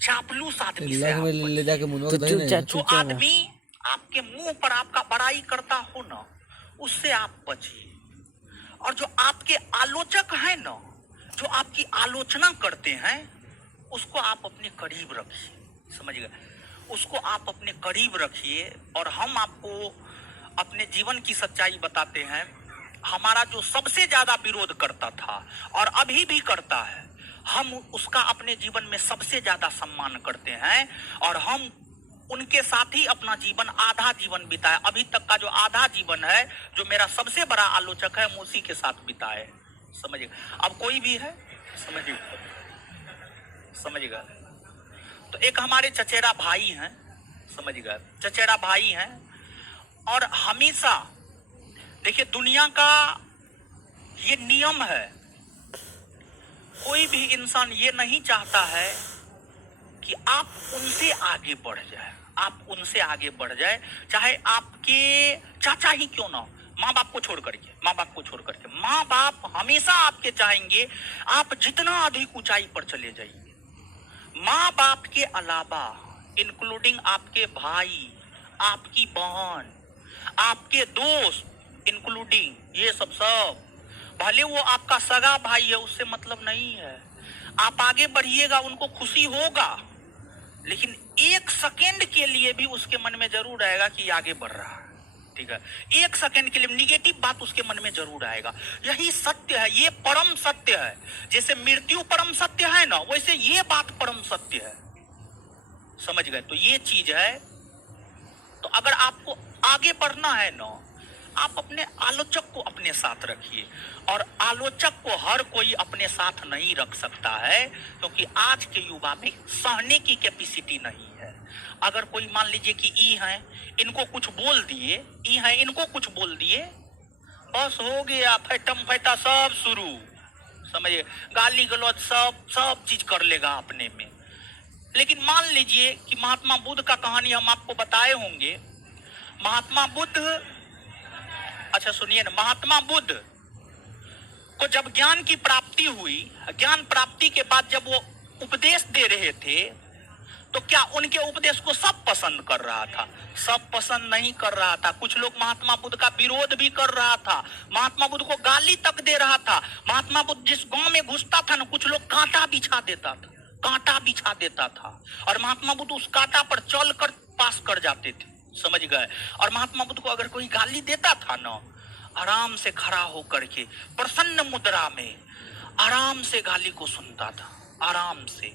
चापलूस आदमी से आप ले जाके बचिए। जो आदमी आपके मुंह पर आपका बड़ाई करता हो ना, उससे आप बचिए। और जो आपके आलोचक हैं ना, जो आपकी आलोचना करते हैं, उसको आप अपने करीब रखिए। समझ गए? उसको आप अपने करीब रखिए। और हम आपको अपने जीवन की सच्चाई बताते हैं। हमारा जो सबसे ज्यादा विरोध करता था और अभी भी करता है, हम उसका अपने जीवन में सबसे ज्यादा सम्मान करते हैं। और हम उनके साथ ही अपना जीवन, आधा जीवन बिताए। अभी तक का जो आधा जीवन है, जो मेरा सबसे बड़ा आलोचक है, उसी के साथ बिताए। समझिए? अब कोई भी है, समझिएगा। तो एक हमारे चचेरा भाई हैं, समझिएगा, चचेरा भाई हैं। और हमेशा देखिए, दुनिया का ये नियम है, कोई भी इंसान ये नहीं चाहता है कि आप उनसे आगे बढ़ जाए। आप उनसे आगे बढ़ जाए, चाहे आपके चाचा ही क्यों ना हो, माँ बाप को छोड़ करके, माँ बाप को छोड़ करके। माँ बाप हमेशा आपके चाहेंगे आप जितना अधिक ऊंचाई पर चले जाइए। माँ बाप के अलावा, इंक्लूडिंग आपके भाई, आपकी बहन, आपके दोस्त, इंक्लूडिंग ये सब भले वो आपका सगा भाई है, उससे मतलब नहीं है। आप आगे बढ़िएगा, उनको खुशी होगा, लेकिन एक सेकेंड के लिए भी उसके मन में जरूर आएगा कि आगे बढ़ रहा है। ठीक है? एक सेकेंड के लिए निगेटिव बात उसके मन में जरूर आएगा। यही सत्य है, ये परम सत्य है। जैसे मृत्यु परम सत्य है ना, वैसे ये बात परम सत्य है। समझ गए? तो ये चीज है। तो अगर आपको आगे बढ़ना है ना, आप अपने आलोचक को अपने साथ रखिए। और आलोचक को हर कोई अपने साथ नहीं रख सकता है, क्योंकि आज के युवा में सहने की कैपेसिटी नहीं है। अगर कोई मान लीजिए कि ई है, इनको कुछ बोल दिए, ई है, इनको कुछ बोल दिए, बस हो गया, फैटम फैटा सब शुरू। समझिए? गाली गलौज सब चीज कर लेगा अपने में। लेकिन मान लीजिए कि महात्मा बुद्ध का कहानी हम आपको बताए होंगे। महात्मा बुद्ध, अच्छा सुनिए ना, महात्मा बुद्ध को जब ज्ञान की प्राप्ति हुई, ज्ञान प्राप्ति के बाद जब वो उपदेश दे रहे थे, तो क्या उनके उपदेश को सब पसंद कर रहा था? सब पसंद नहीं कर रहा था। कुछ लोग महात्मा बुद्ध का विरोध भी कर रहा था, महात्मा बुद्ध को गाली तक दे रहा था। महात्मा बुद्ध जिस गांव में घुसता था ना, कुछ लोग कांटा बिछा देता था, कांटा बिछा देता था, और महात्मा बुद्ध उस कांटा पर चल कर पास कर जाते थे। समझ गए? और महात्मा बुद्ध को अगर कोई गाली देता था ना, आराम से खड़ा होकर के प्रसन्न मुद्रा में आराम से गाली को सुनता था, आराम से।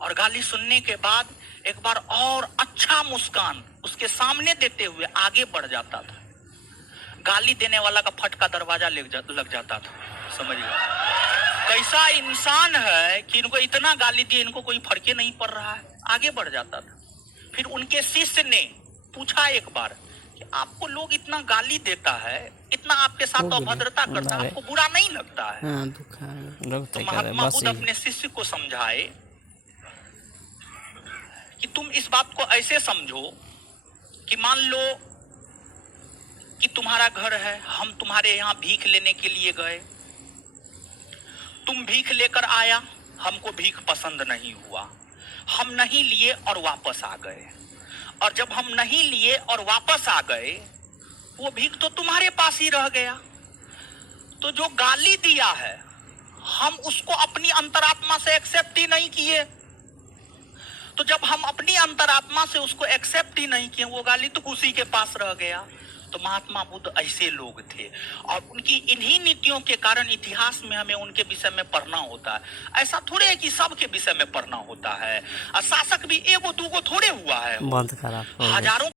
और गाली सुनने के बाद एक बार और अच्छा मुस्कान उसके सामने देते हुए आगे बढ़ जाता था। गाली देने वाला का फटका दरवाजा लग जाता था। समझ गए? कैसा इंसान है कि इनको इतना गाली दिए, इनको कोई फर्क नहीं पड़ रहा है, आगे बढ़ जाता था। फिर उनके शिष्य ने पूछा एक बार कि आपको लोग इतना गाली देता है, इतना आपके साथ अभद्रता करता है, आपको बुरा नहीं लगता है? तो महात्मा बुद्ध अपने शिष्य को समझाए कि तुम इस बात को ऐसे समझो कि मान लो कि तुम्हारा घर है, हम तुम्हारे यहाँ भीख लेने के लिए गए, तुम भीख लेकर आया, हमको भीख पसंद नहीं हुआ, हम नहीं लिए और वापस आ गए। और जब हम नहीं लिए और वापस आ गए, वो भीख तो तुम्हारे पास ही रह गया। तो जो गाली दिया है, हम उसको अपनी अंतरात्मा से एक्सेप्ट ही नहीं किए। तो जब हम अपनी अंतरात्मा से उसको एक्सेप्ट ही नहीं किए, वो गाली तो उसी के पास रह गया। तो महात्मा बुद्ध ऐसे लोग थे, और उनकी इन्हीं नीतियों के कारण इतिहास में हमें उनके विषय में पढ़ना होता है। ऐसा थोड़े है कि सबके विषय में पढ़ना होता है। शासक भी एगो दूगो थोड़े हुआ है, हजारों